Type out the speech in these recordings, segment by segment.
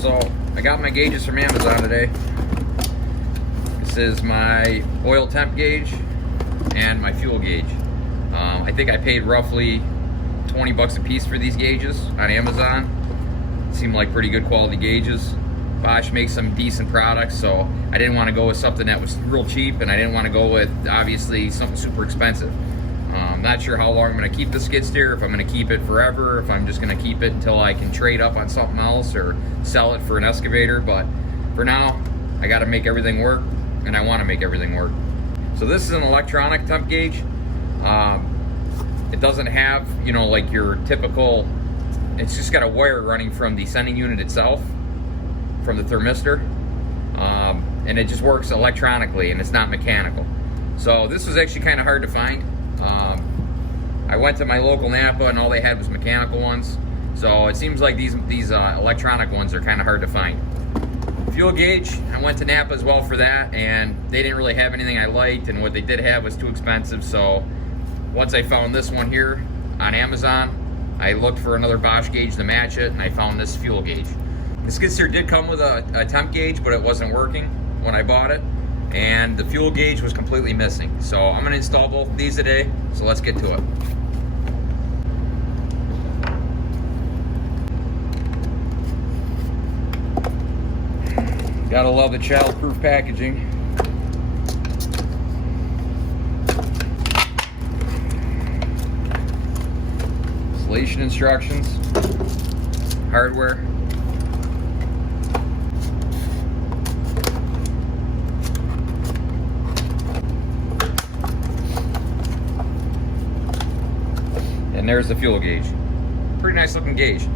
So I got my gauges from Amazon today. This is my oil temp gauge and my fuel gauge. I think I paid roughly 20 bucks a piece for these gauges on Amazon. Seemed like pretty good quality gauges. Bosch makes some decent products, so I didn't want to go with something that was real cheap, and I didn't want to go with obviously something super expensive. Not sure how long I'm going to keep the skid steer, if I'm going to keep it forever, if I'm just going to keep it until I can trade up on something else or sell it for an excavator. But for now, I got to make everything work, and I want to make everything work. So this is an electronic temp gauge. It doesn't have, you know, like your typical, it's just got a wire running from the sending unit itself, from the thermistor, and it just works electronically and it's not mechanical. So this was actually kind of hard to find. I went to my local Napa and all they had was mechanical ones. So it seems like these electronic ones are kind of hard to find. Fuel gauge, I went to Napa as well for that, and they didn't really have anything I liked, and what they did have was too expensive. So once I found this one here on Amazon, I looked for another Bosch gauge to match it, and I found this fuel gauge. The skid steer did come with a temp gauge, but it wasn't working when I bought it, and the fuel gauge was completely missing. So I'm going to install both of these today, so let's get to it. Gotta love the child-proof packaging. Installation instructions, hardware. And there's the fuel gauge. Pretty nice looking gauge.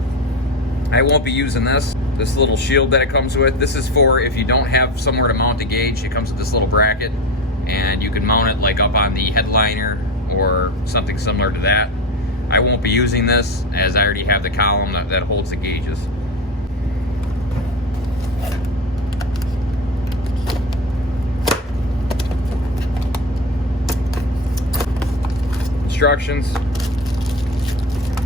I won't be using this little shield that it comes with. This is for if you don't have somewhere to mount a gauge. It comes with this little bracket, and you can mount it like up on the headliner or something similar to that. I won't be using this as I already have the column that holds the gauges. Instructions.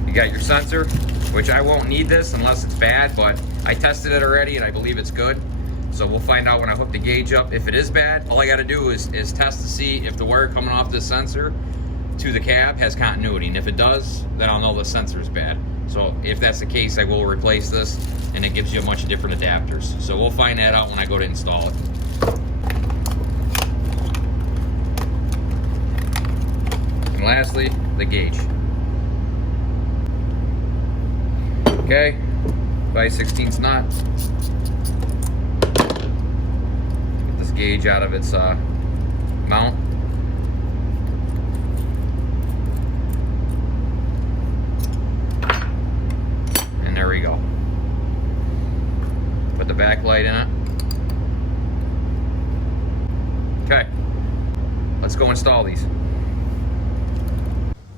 You got your sensor, which I won't need this unless it's bad, but I tested it already and I believe it's good. So we'll find out when I hook the gauge up if it is bad. All I gotta do is test to see if the wire coming off this sensor to the cab has continuity, and if it does, then I'll know the sensor is bad. So if that's the case, I will replace this, and it gives you a bunch of different adapters. So we'll find that out when I go to install it. And lastly, the gauge. Okay, 5/16 nut. Get this gauge out of its mount. And there we go. Put the backlight in it. Okay, let's go install these.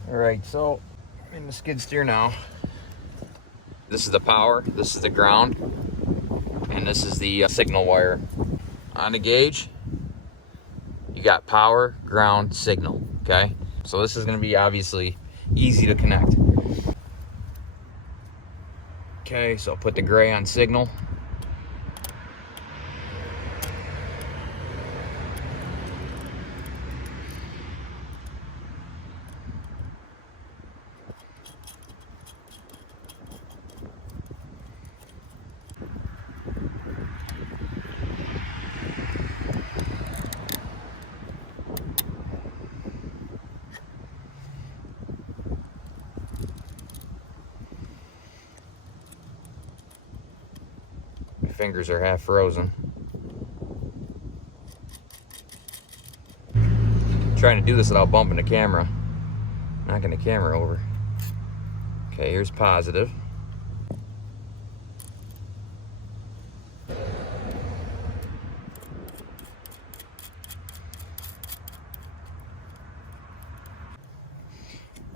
All right, so I'm in the skid steer now. This is the power, this is the ground, and this is the signal wire. On the gauge, you got power, ground, signal, okay? So this is gonna be obviously easy to connect. Okay, so I'll put the gray on signal. Fingers are half frozen. Trying to do this without bumping the camera, knocking the camera over. Okay, here's positive.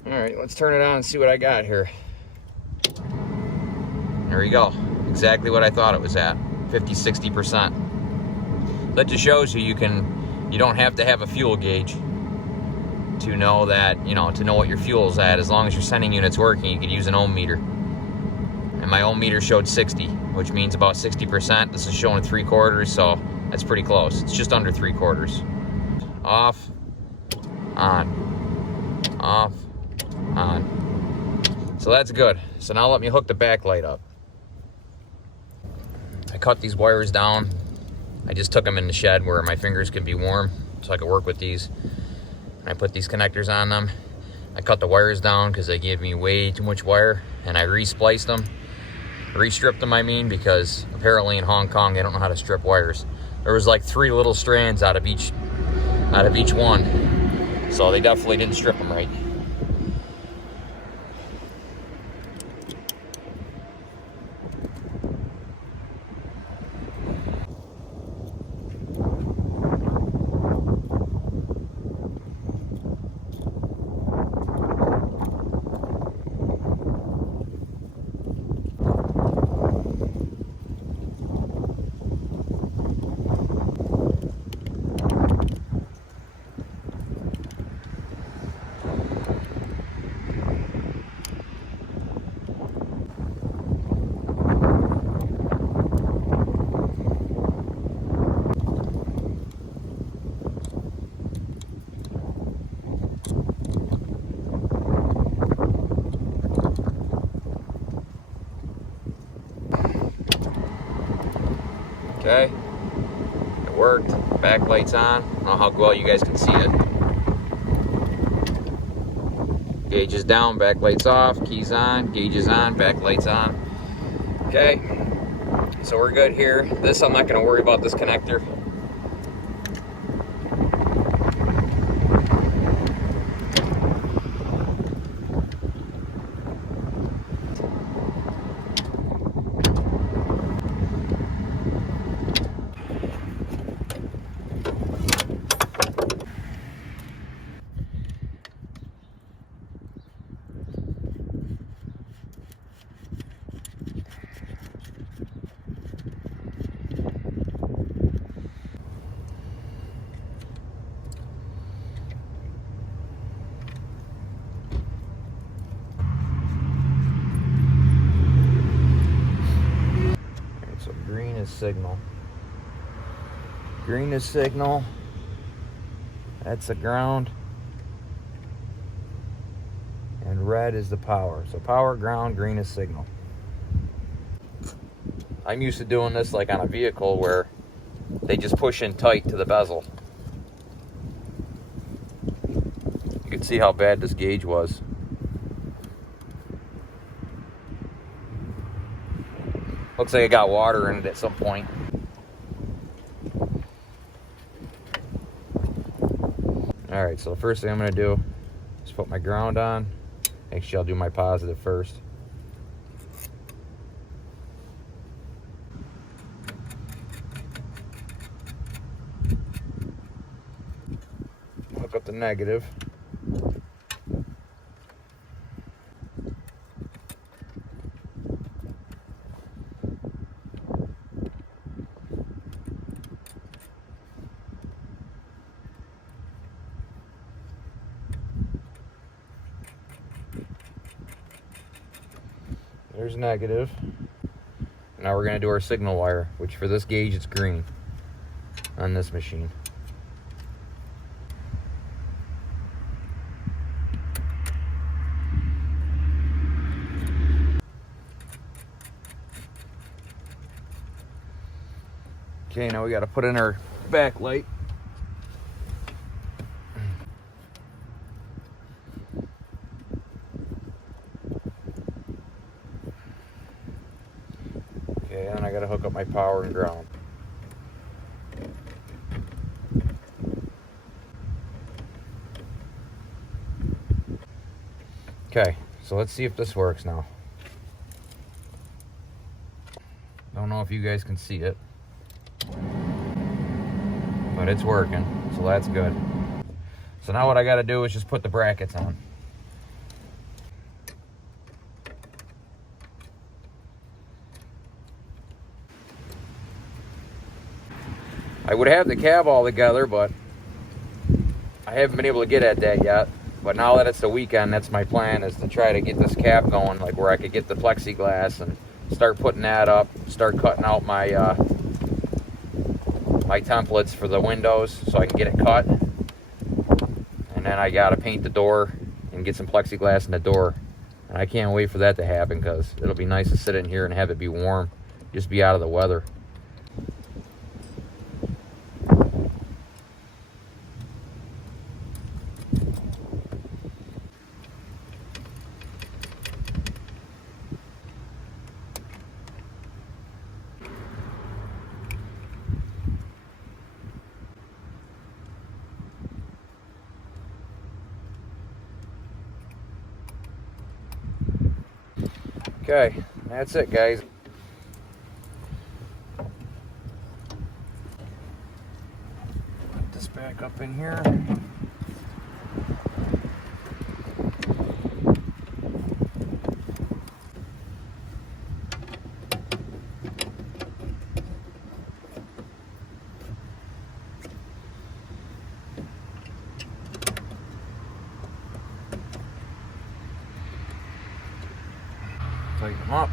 All right, let's turn it on and see what I got here. There we go. Exactly what I thought it was at, 50–60%. That just shows you you don't have to have a fuel gauge to know that, to know what your fuel's at. As long as your sending unit's working, you could use an ohm meter. and my old meter showed 60, which means about 60%. This is showing 3/4, so that's pretty close. It's just under 3/4. Off, on, off, on. So that's good. So now let me hook the backlight up. I cut these wires down. I just took them in the shed where my fingers could be warm so I could work with these. And I put these connectors on them. I cut the wires down because they gave me way too much wire, and I re-spliced them. Re-stripped them, I mean, because apparently in Hong Kong they don't know how to strip wires. There was like 3 little strands out of each one. So they definitely didn't strip them right. Okay, it worked. Backlight's on. I don't know how well you guys can see it. Gauge is down, backlight's off, keys on, gauge is on, backlight's on. Okay, so we're good here. This, I'm not going to worry about this connector. Signal. Green is signal. That's the ground. And red is the power. So power, ground, green is signal. I'm used to doing this like on a vehicle where they just push in tight to the bezel. You can see how bad this gauge was. Looks like it got water in it at some point. Alright, so the first thing I'm going to do is put my ground on. Actually, I'll do my positive first. Hook up the negative. There's negative. Now we're going to do our signal wire, which for this gauge it's green on this machine. Okay, now we got to put in our backlight. Okay, and I got to hook up my power and ground. Okay, so let's see if this works now. Don't know if you guys can see it, but it's working, so that's good. So now what I got to do is just put the brackets on. I would have the cab all together, but I haven't been able to get at that yet. But now that it's the weekend, that's my plan, is to try to get this cab going, like where I could get the plexiglass and start putting that up, start cutting out my my templates for the windows so I can get it cut. And then I gotta paint the door and get some plexiglass in the door. And I can't wait for that to happen, because it'll be nice to sit in here and have it be warm, just be out of the weather. Okay, that's it, guys. Put this back up in here. Tighten them up.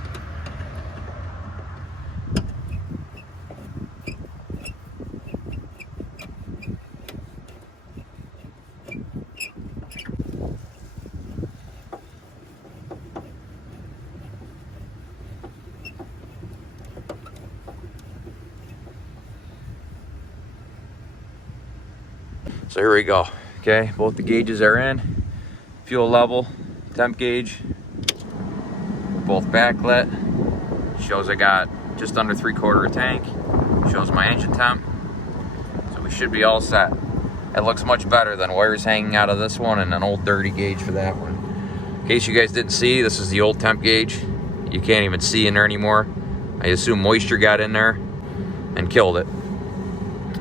So here we go. Okay, both the gauges are in. Fuel level, temp gauge, both backlit. Shows I got just under 3/4 tank. Shows my engine temp. So we should be all set. It looks much better than wires hanging out of this one and an old dirty gauge for that one. In case you guys didn't see, this is the old temp gauge. You can't even see in there anymore. I assume moisture got in there and killed it.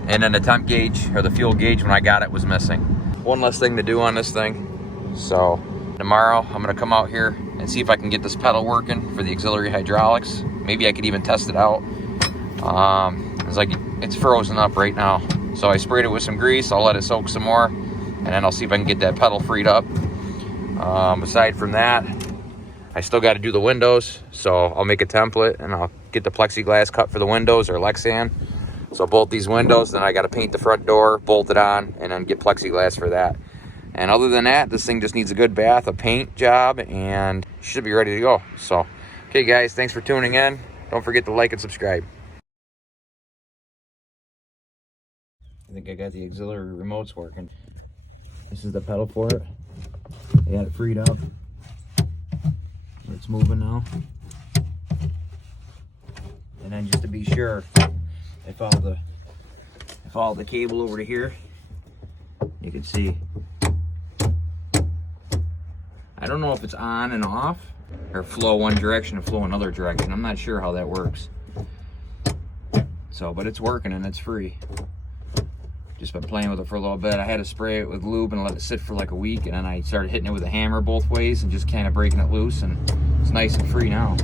And then the temp gauge, or the fuel gauge, when I got it, was missing. One less thing to do on this thing. So tomorrow I'm gonna come out here and see if I can get this pedal working for the auxiliary hydraulics. Maybe I could even test it out. It's like, it's frozen up right now. So I sprayed it with some grease. I'll let it soak some more, and then I'll see if I can get that pedal freed up. Aside from that, I still got to do the windows. So I'll make a template and I'll get the plexiglass cut for the windows, or Lexan. So bolt these windows, then I got to paint the front door, bolt it on, and then get plexiglass for that. And other than that, this thing just needs a good bath, a paint job, and should be ready to go. So, okay guys, thanks for tuning in. Don't forget to like and subscribe. I think I got the auxiliary remotes working. This is the pedal for it. I got it freed up. It's moving now. And then just to be sure, I follow the cable over to here. You can see, I don't know if it's on and off, or flow one direction and flow another direction. I'm not sure how that works. So, but it's working and it's free. Just been playing with it for a little bit. I had to spray it with lube and let it sit for like a week, and then I started hitting it with a hammer both ways and just kind of breaking it loose, and it's nice and free now.